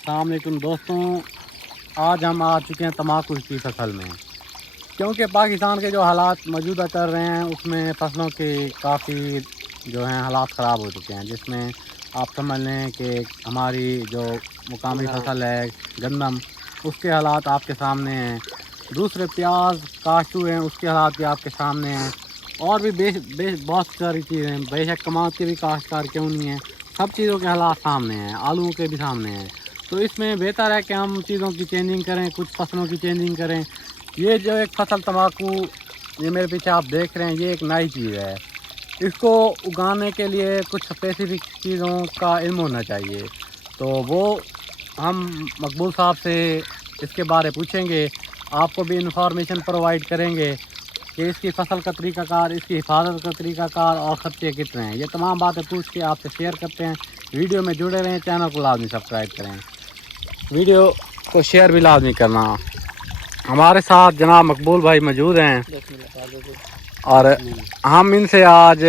अस्सलाम वालेकुम दोस्तों, आज हम आ चुके हैं तम्बाकू की फसल में। क्योंकि पाकिस्तान के जो हालात मौजूदा चल रहे हैं उसमें फसलों के काफ़ी जो हैं हालात ख़राब हो चुके हैं, जिसमें आप समझ लें कि हमारी जो मुकामी फसल है गंदम, उसके हालात आपके सामने हैं। दूसरे प्याज काशू हैं, उसके हालात भी आपके सामने हैं। और भी बहुत सारी चीज़ें हैं, बेशक कमात के भी काश्तकार क्यों नहीं हैं, सब चीज़ों के हालात सामने हैं, आलूओं के भी सामने हैं। तो इसमें बेहतर है कि हम चीज़ों की चेंजिंग करें, कुछ फसलों की चेंजिंग करें। ये जो एक फसल तम्बाकू ये मेरे पीछे आप देख रहे हैं, ये एक नई चीज़ है। इसको उगाने के लिए कुछ स्पेसिफिक चीज़ों का इल्म होना चाहिए। तो वो हम मकबूल साहब से इसके बारे पूछेंगे, आपको भी इंफॉर्मेशन प्रोवाइड करेंगे कि इसकी फसल का तरीक़ाकार, इसकी हिफाजत का तरीक़ाकार और ख़र्चे कितने हैं। ये तमाम बातें पूछ के आपसे शेयर करते हैं। वीडियो में जुड़े रहें, चैनल को लाजमी सब्सक्राइब करें, वीडियो को शेयर भी लाजमी करना। हमारे साथ जनाब मकबूल भाई मौजूद हैं और हम इनसे आज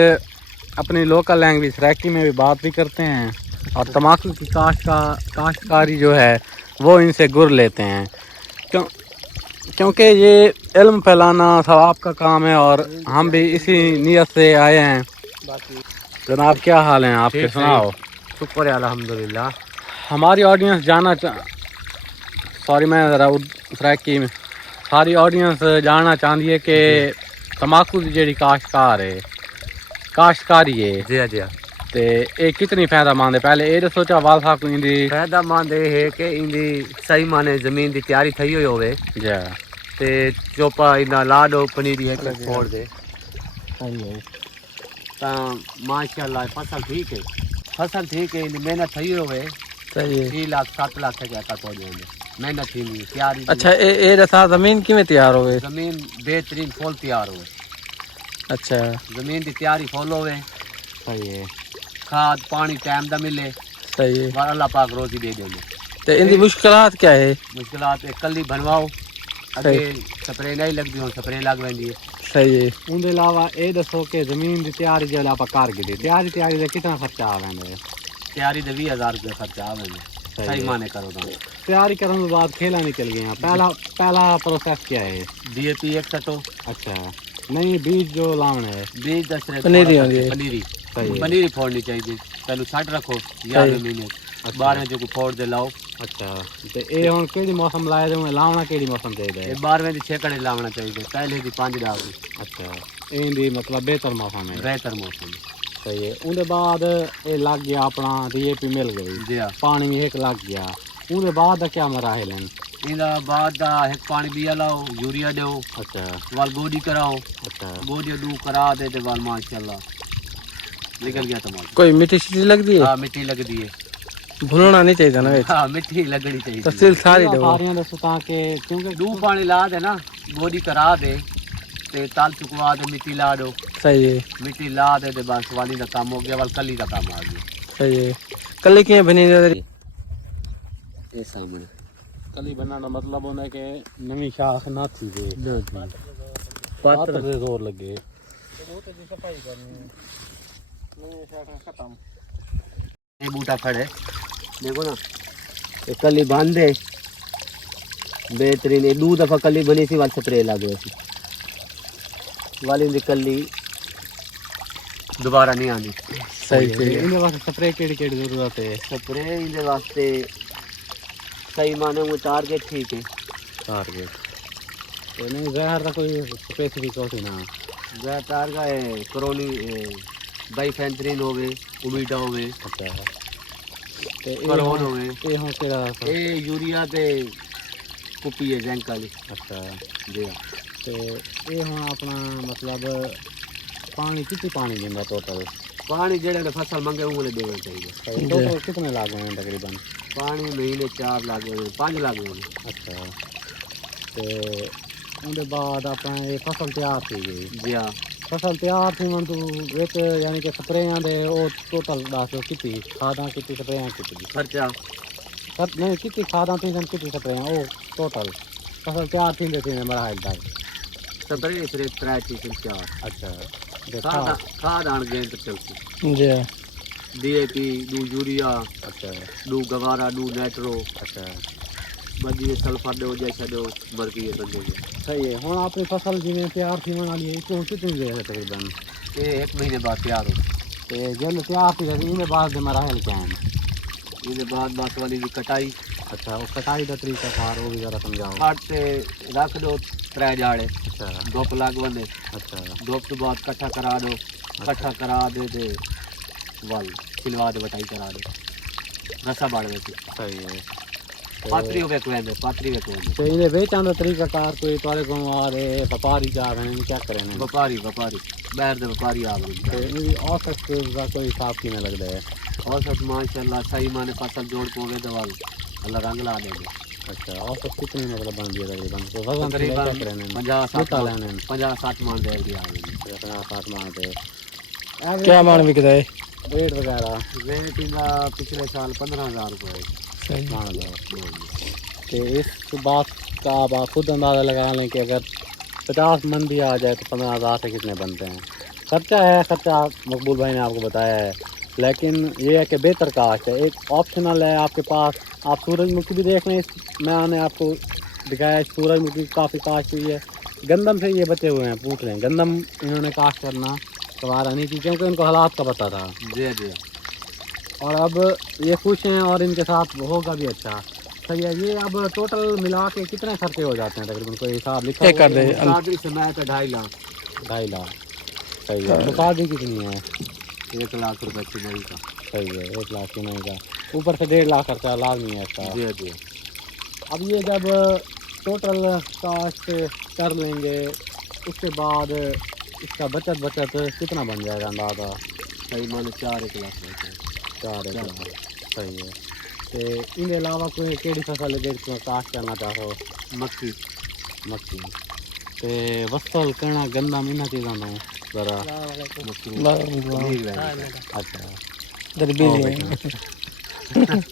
अपनी लोकल लैंग्वेज सराइकी में भी बात भी करते हैं और तम्बाकू की काश्तकारी जो है वो इनसे गुर लेते हैं। क्योंकि ये इल्म फैलाना सवाब का काम है और हम भी इसी नीयत से आए हैं। जनाब क्या हाल हैं आपके, सुनाओ। शुक्र है अल्हम्दुलिल्लाह। हमारी ऑडियंस मैं ज़रा सराइकी में सारी ऑडियंस जानना चाहती है कि तम्बाकू की जी काश्तकारी है जी हाँ जी हाँ। ते ये कितनी फायदेमंद है, पहले ये दसो चा वाल साहब इंदी फायदेमंद ये है कि इंदी सही माने जमीन की तैयारी थी हुई होवे जी ते चोपा इना लाडो पनीरी है कि छोड़ दे ता माशाल्लाह फसल ठीक है, फसल ठीक है। इंदी मेहनत थी होवे सही है। 6 लाख 7 लाख के जाता तो जाएंगे, मेहनत थी नहीं तैयारी। अच्छा ये दसा जमीन किवें तैयार होवे? जमीन बेहतरीन फुल तैयार होवे। अच्छा जमीन की तैयारी फुल होवे, सही है, खाद पानी टाइम दा मिले, सही है। और अल्लाह पाक रोजी दे देंगे। तो इनकी मुश्किलात क्या है? मुश्किलात कली बनवाओ, अगे स्प्रे नहीं लगती हूँ, स्प्रे लग पैंदी है। सही है। उनके अलावा ये दसो कि जमीन की तैयारी जो आप कर गए तैयारी का कितना खर्चा आ रहा है? तैयारी का 20,000 रुपया खर्चा आ रहा है, सही माने करो तो। तैयारी करने के बाद खेला निकल गया, पहला प्रोसेस क्या है? DAP 1 सटो। अच्छा नहीं, बीज जो लाना है, बीज दस पनीरी पनीरी फोड़नी चाहिए, पहले छट रखो 11 महीने, 12 जो फोड़ दे लाओ। अच्छा तो ये हुन केड़ी मौसम लाए दे, लावना केड़ी मौसम चाहिए? ये 12वें दी 6 कड़े लावना चाहिए, पहले दी 5 डाल दी। अच्छा इनदी मतलब बेहतर मौसम है, बेहतर मौसम। सही है। उनके बाद ये लग गया अपना DAP मिल गई जी हाँ, पानी भी एक लग गया, उनके बाद क्या मराहल हैं? इनका बाद दा एक पानी बिया लाओ, यूरिया दो, अच्छा वाल गोडी कराओ, अच्छा गोडी दू करा दे ते वाल माशाल्लाह निकल गया टमाटर। कोई मिट्टी शिट्टी लगती है? हाँ मिट्टी लगती है, भुनना नहीं चाहिए ना? हाँ मिट्टी लगनी चाहिए। तफसील सारी दो क्योंकि दू पानी ला दे ना, गोदी करा दे ते ताल चुकवा दे, मिट्टी ला दो। सही है, मिट्टी ला दे ते बस वाली का काम हो गया, वाल कली का काम आ गया। सही है। कली किए बनी? ये सामने कली बनना का मतलब होना है कि नवी शाख ना थी दे पात्र से जोर लगे। ये बूटा खड़े देखो ना, ये कली बांध दे बेहतरीन। 2 दफा कली बनी सी, वाल स्प्रे लगे सी, वाली दी कली दोबारा नहीं आनी। सही है। इनके वास्ते स्प्रे केड़ी जरूरत है? स्प्रे इनके वास्ते सही माने वो टारगेट ठीक है, टारगेट तो नहीं, जहर का कोई स्पेसिफिक हो ना? जहर टार का है करोली बाइफेंथ्रिन हो गए, उमीटा हो गए, अच्छा करोन हो गए, ये हो केड़ा ये यूरिया ते कुपी है जैंक वाली। अच्छा जी हाँ। तो ये हाँ अपना मतलब पानी कितनी पानी देंगे टोटल? पानी जेड़े ने फसल मंगे उंगले देना चाहिए। टोटल कितने लाग गए तकरीबन? पानी महीने 4 लाख 5 लाख। अच्छा तो उनके बाद अपना ये फसल तैयार थी गई? जी हाँ, फसल तैयार थी मन तू विच यानी कि स्प्रेयां दे ओ टोटल दस कितनी खादां कितनी स्प्रेयां कितनी खर्चा सब नहीं कितनी खादां थी कितनी स्प्रेयां ओ टोटल फसल तैयार थी मराहल तक? स्प्रे सिर्फ 3 चीज 4। अच्छा खाद आन गए तो चलती। जी DAP, नू यूरिया, अच्छा नू गवारा, नू नेट्रो, अच्छा बजी में सल्फर दो जैसा दो मर गई है बंदे की। सही है। हुण आपकी फसल जिवें तैयार थी वाली है इसको कितनी देर है तकरीबन? ये 1 महीने बाद तैयार हो। ते जल तैयार थी इनमें बाद मराहल क्या हैं? इसके बाद बात वाली की कटाई, अच्छा वो कटाई का तरीका कार वो भी जरा समझाओ। काट के रख दो 3 जाड़े, अच्छा धुप लग बंदे, अच्छा धुप तो बाद कट्ठा करा दो, कट्ठा करा दे दे वल छिलवा दे बटाई करा दे रसा बाड़ में सही है। पात्री हो वेंदे, पात्री वेको तो इन्हें बेचण का तरीका कार कोई तुआरे को आ रहे व्यापारी जा रहे हैं क्या करें ने? व्यापारी बाहर दे व्यापारी आ गए। तो इनकी औसत का कोई हिसाब की नहीं लगता है? और सब माशाल्लाह सही माने फसल जोड़ पोगे दवाल अल्लाह रंग ला देंगे। अच्छा औसत कितनी मतलब बन गई तकरीबन? तो वजन क्या तकरीबन करें ने? 50-60 मान दे दिया। 50-60 मान पे क्या मान बिकता है? रेट वगैरह रेट इनका पिछले साल 15,000 रुपये है। सही। मान लो कि इस बात का आप खुद अंदाज़ा लगा लें कि अगर 50 मन भी आ जाए तो 15,000 से कितने बनते हैं। खर्चा है, खर्चा मकबूल भाई ने आपको बताया है, लेकिन ये है कि बेहतर काश्त है। एक ऑप्शनल है आपके पास, आप सूरजमुखी भी देख लें। मैंने आपको दिखाया है सूरजमुखी काफ़ी काश्त हुई है। गंदम से ये बचे हुए हैं, पूछ लें गंदम इन्होंने काश्त करना सवारा नहीं की क्योंकि इनको हालात का पता था। जी और अब ये खुश हैं और इनके साथ होगा भी अच्छा। सही है। ये अब टोटल मिला के कितने खर्चे हो जाते हैं तकरीबन? कोई हिसाब लिखा एक कर दे। शादी से मैं तो 2.5 लाख 2.5 लाख। सही है। मुसादी कितनी है? 1 लाख रुपये चिनाई का। सही है। 1 लाख की नहीं का ऊपर से 1.5 लाख खर्चा लाजमी है इसका। जी अब ये जब टोटल कास्ट कर लेंगे उसके बाद इसका बचत कितना बन जाएगा अंदाज़ा? सही माने 4-1 लाख रुपये। 4 लाख। सही है। तो इनके अलावा कोई केड़ी फसल है काश्त करना चाहो? मक्की मक्की ते वसल कणा गंदम इन चीज़ों में ज़रा अच्छा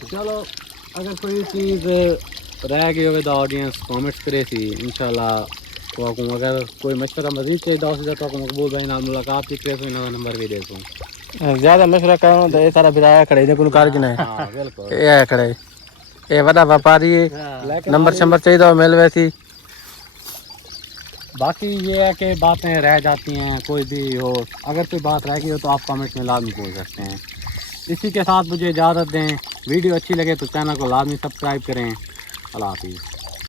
चलो अगर कोई चीज़ रह गई होगी तो ऑडियंस कमेंट्स करे सी इंशाल्लाह। तो अगर कोई मशवरा मजीद चाहिए तो मकबूल भाई नाम मुलाकात की करे नंबर भी दे दूँ। ज्यादा मशवरा करो तो ये सारा बिराया खड़े देखो कार की नहीं हाँ बिल्कुल ये खड़े ये बड़ा व्यापारी है। नंबर शंबर चाहिए तो मिल वैसी। बाकी ये है कि बातें रह जाती हैं कोई भी हो। अगर कोई बात रह गई हो तो आप कमेंट में लाजमी पूछ सकते हैं। इसी के साथ मुझे इजाज़त दें। वीडियो अच्छी लगे तो चैनल को लाजमी सब्सक्राइब करें। अल्लाह हाफिज़।